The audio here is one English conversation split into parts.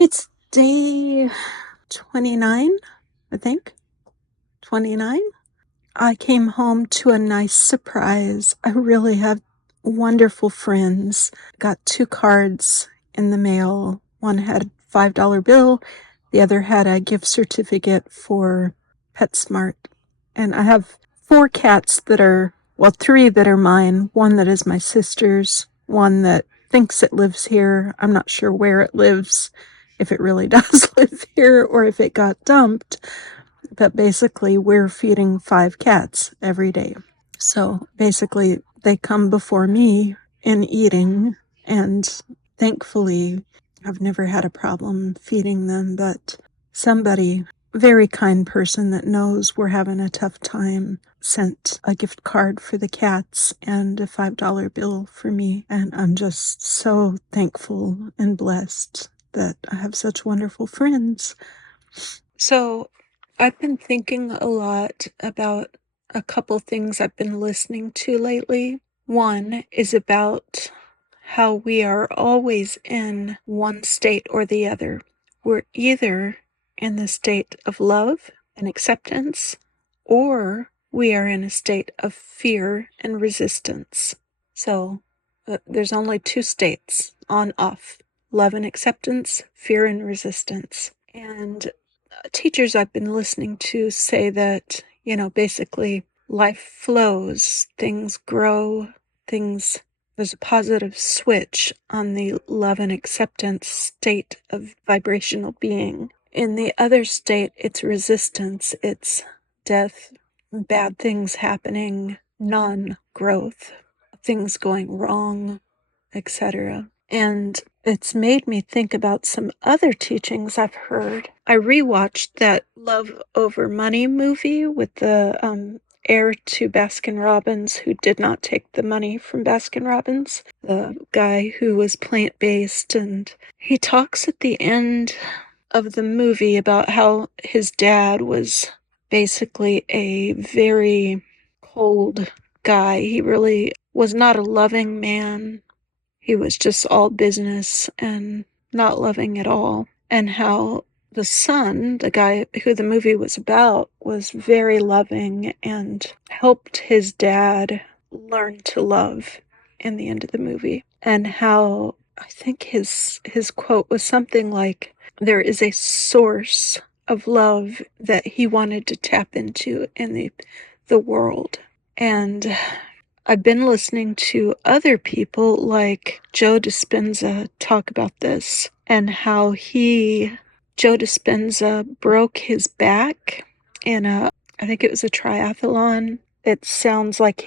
It's day 29, I think. 29. I came home to a nice surprise. I really have wonderful friends. Got two cards in the mail. One had a $5 bill, the other had a gift certificate for PetSmart. And I have four cats that are, well, three that are mine, one that is my sister's, one that thinks it lives here. I'm not sure where it lives, if it really does live here or if it got dumped. But basically, we're feeding five cats every day. So basically, they come before me in eating, and thankfully, I've never had a problem feeding them. But somebody, very kind person that knows we're having a tough time, sent a gift card for the cats and a $5 bill for me. And I'm just so thankful and blessed that I have such wonderful friends. So I've been thinking a lot about a couple things I've been listening to lately. One is about how we are always in one state or the other. We're either in the state of love and acceptance, or we are in a state of fear and resistance. So there's only two states, on off: love and acceptance, fear and resistance. And teachers I've been listening to say that, basically life flows, things grow, there's a positive switch on the love and acceptance state of vibrational being. In the other state, it's resistance, it's death, bad things happening, non-growth, things going wrong, etc. And it's made me think about some other teachings I've heard. I rewatched that Love Over Money movie with the heir to Baskin Robbins who did not take the money from Baskin Robbins, the guy who was plant-based, and he talks at the end of the movie about how his dad was basically a very cold guy. He really was not a loving man. He was just all business and not loving at all. And how the son, the guy who the movie was about, was very loving and helped his dad learn to love in the end of the movie. And how I think his quote was something like, there is a source of love that he wanted to tap into in the world. And I've been listening to other people like Joe Dispenza talk about this, and how Joe Dispenza, broke his back in I think it was a triathlon. It sounds like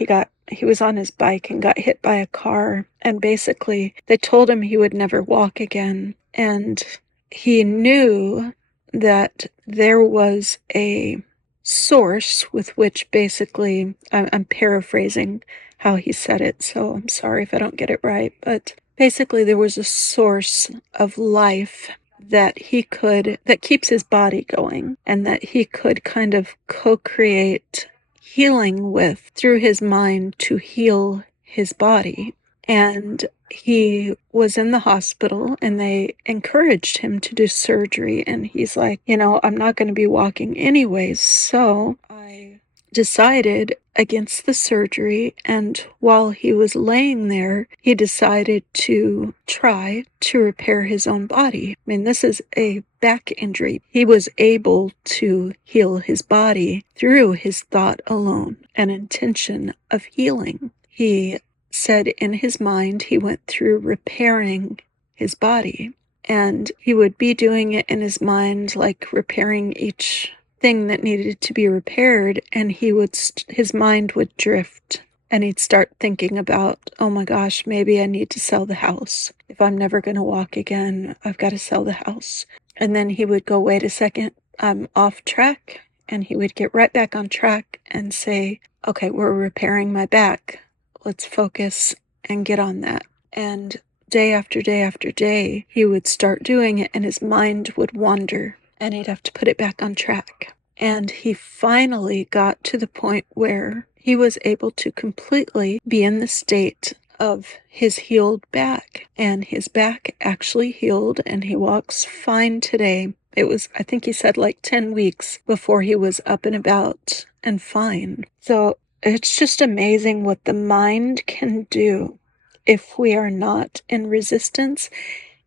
he was on his bike and got hit by a car, and basically they told him he would never walk again. And he knew that there was a source with which, basically, I'm paraphrasing how he said it, so I'm sorry if I don't get it right, but basically there was a source of life that keeps his body going, and that he could kind of co-create healing with through his mind to heal his body. And he was in the hospital and they encouraged him to do surgery, and he's like, I'm not going to be walking anyways, so I decided against the surgery. And while he was laying there, he decided to try to repair his own body. I mean, this is a back injury. He was able to heal his body through his thought alone, an intention of healing. He said in his mind he went through repairing his body, and he would be doing it in his mind, like repairing each thing that needed to be repaired, and his mind would drift, and he'd start thinking about, oh my gosh, maybe I need to sell the house. If I'm never going to walk again, I've got to sell the house. And then he would go, wait a second, I'm off track, and he would get right back on track and say, okay, we're repairing my back. Let's focus and get on that. And day after day after day, he would start doing it, and his mind would wander, and he'd have to put it back on track. And he finally got to the point where he was able to completely be in the state of his healed back. And his back actually healed, and he walks fine today. It was, I think he said, like 10 weeks before he was up and about and fine. So it's just amazing what the mind can do if we are not in resistance,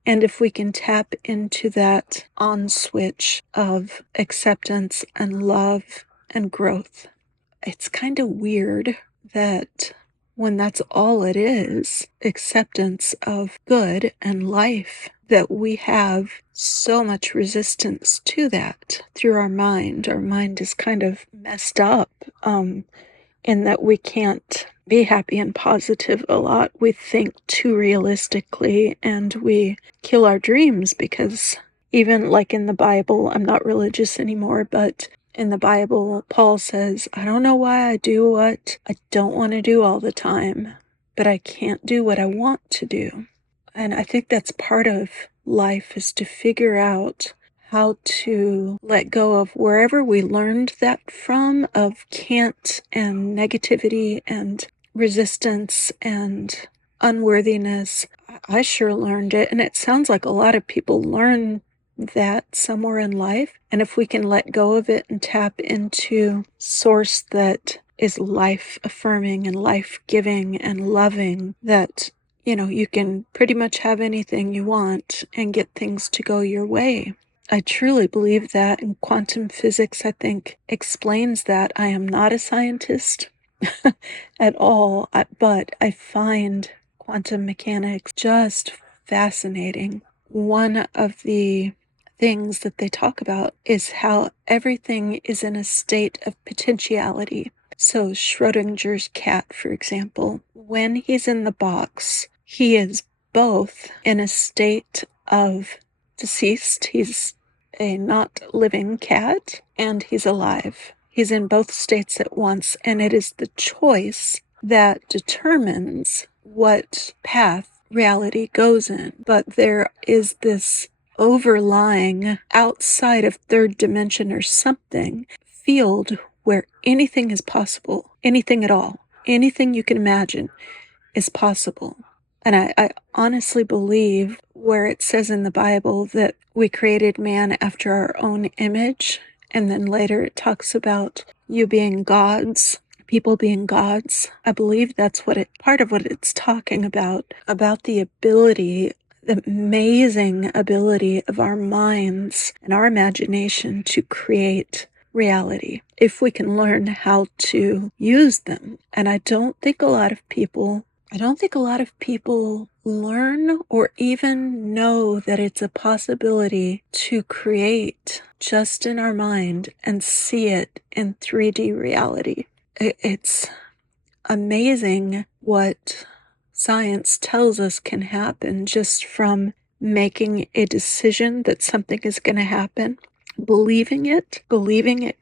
and if we can tap into that on switch of acceptance and love and growth. It's kind of weird that when that's all it is, acceptance of good and life, that we have so much resistance to that through our mind. Our mind is kind of messed up, in that we can't be happy and positive a lot. We think too realistically, and we kill our dreams because even like in the Bible, I'm not religious anymore, but in the Bible, Paul says, I don't know why I do what I don't want to do all the time, but I can't do what I want to do. And I think that's part of life, is to figure out how to let go of wherever we learned that from, of can't and negativity and resistance and unworthiness. I sure learned it, and it sounds like a lot of people learn that somewhere in life. And if we can let go of it and tap into source that is life affirming and life giving and loving, that you can pretty much have anything you want and get things to go your way. I truly believe that, and quantum physics, I think, explains that. I am not a scientist at all, but I find quantum mechanics just fascinating. One of the things that they talk about is how everything is in a state of potentiality. So Schrodinger's cat, for example, when he's in the box, he is both in a state of deceased, he's a not living cat, and he's alive. He's in both states at once, and it is the choice that determines what path reality goes in. But there is this overlying, outside of third dimension or something, field where anything is possible, anything at all, anything you can imagine is possible. And I honestly believe where it says in the Bible that we created man after our own image, and then later it talks about you being gods, people being gods. I believe that's part of what it's talking about the ability, the amazing ability of our minds and our imagination to create reality, if we can learn how to use them. And I don't think a lot of people learn or even know that it's a possibility to create just in our mind and see it in 3D reality. It's amazing what science tells us can happen just from making a decision that something is going to happen, believing it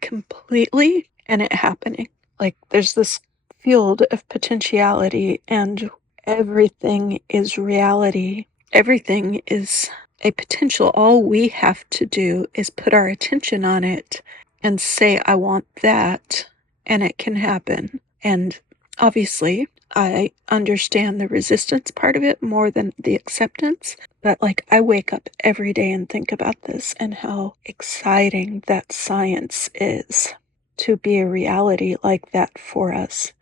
completely, and it happening. Like, there's this field of potentiality, and everything is reality. Everything is a potential. All we have to do is put our attention on it and say, I want that, and it can happen. And obviously, I understand the resistance part of it more than the acceptance, but I wake up every day and think about this and how exciting that science is to be a reality like that for us.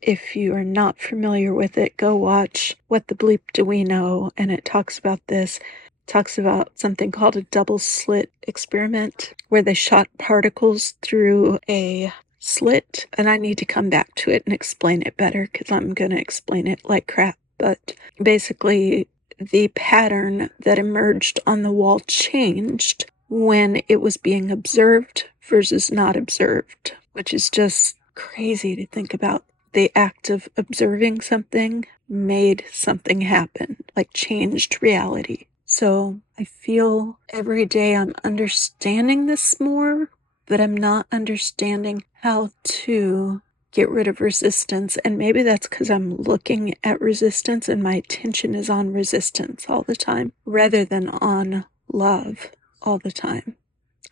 If you are not familiar with it, go watch What the Bleep Do We Know, and it talks about this. It talks about something called a double slit experiment, where they shot particles through a slit, and I need to come back to it and explain it better, because I'm going to explain it like crap. But basically, the pattern that emerged on the wall changed when it was being observed versus not observed, which is just crazy to think about. The act of observing something made something happen, changed reality. So I feel every day I'm understanding this more, but I'm not understanding how to get rid of resistance. And maybe that's because I'm looking at resistance and my attention is on resistance all the time rather than on love all the time.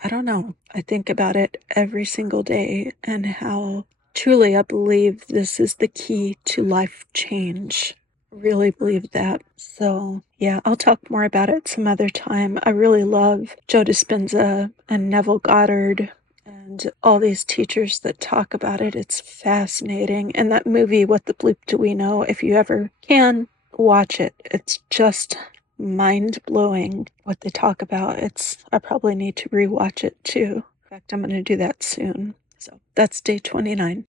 I don't know. I think about it every single day, and how truly I believe this is the key to life change. really believe that. So, yeah, I'll talk more about it some other time. I really love Joe Dispenza and Neville Goddard and all these teachers that talk about it. It's fascinating. And that movie, What the Bloop Do We Know? If you ever can, watch it. It's just mind blowing what they talk about. I probably need to rewatch it too. In fact, I'm going to do that soon. So that's day 29.